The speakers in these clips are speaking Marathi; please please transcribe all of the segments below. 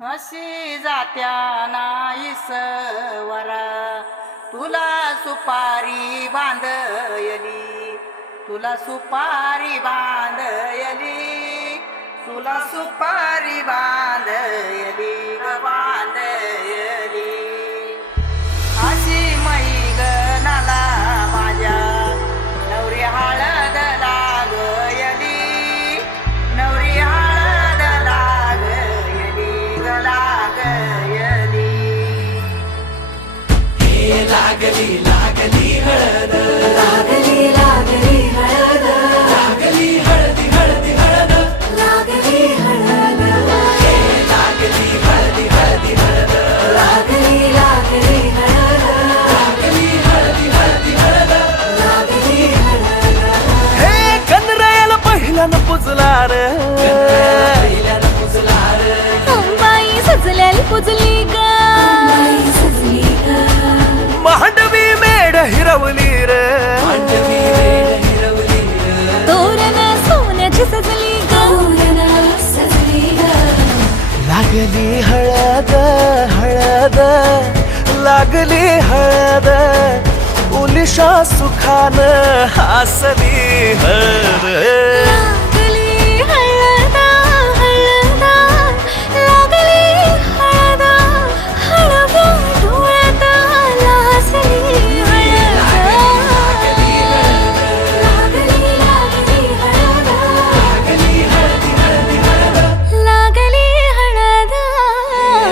हसी जात्या नाईसवरा तुला सुपारी बांधयली, तुला सुपारी बांधयली, तुला सुपारी बांधयली ग बांधयली. अशी मैगनाला माझ्या नवरी हळद लागयली, नवरी हळद लागयली ग लागयली. हे लागली लागली हळद, लागली लागली हळद, लागली हळदी हळदी हळद, लागली हळद, हे लागली हळदी हळदी हळद, लागली लागली हळद, लागली हळदी हळदी हळद. लागली हळद. हे गणरायाला पहिल्यानं पुजला रे, पहिल्यानं पुजला रे, अंबाई सजल्याली पुजली ग, बाई सजली ग, मांडवी मेढ हिरवली रे, मांडवी वेळ हिरवली रे, तोरण सोन्याची सजली ग, तोरण सजली ग. लागली हळद हळद, लागली हळद, उलिशा सुखान हसली हळद. लागली हळद हळद, लागली हळद, हळव्या डोळ्यात लाजली हळद. लागली लागली हळद, लागली हळदी हळदी हळद, लागली हळद.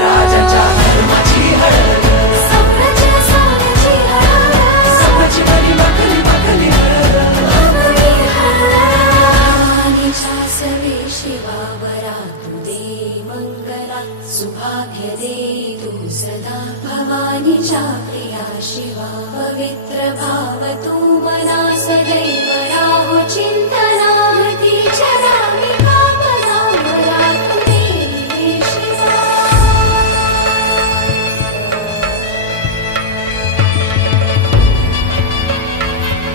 राजाच्या धर्माची हळद, सोन्याची सोन्याची हळद, सोन्याची बरी माखली माखली हळद. लागली हळद. भवानीच्या सवे शिवावरा तू दे मंगला, सुभाग्य दे तू सदा. भवानीच्या प्रिया शिवा पवित्र भाव तू मना सदैव राहो चिंतना. तीच्या रामी कामना मला तू दे शिवा.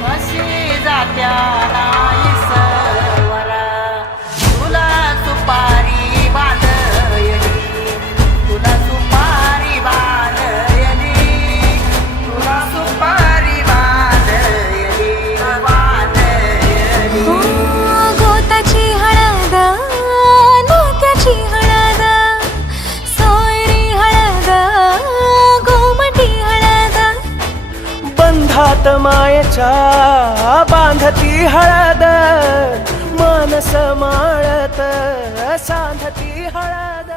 हसी जात्या नाईसवरा तुला सुपारी बांधयली, तुला सुपारी बांधयली, तुला सुपारी बांधयली ग बांधयली. गोताची हळद, नात्याची हळद, सोयरी हळद, गोमटी हळद, बंधात मायेच्या बांधती हळद, मानस माळत सांधती हळद.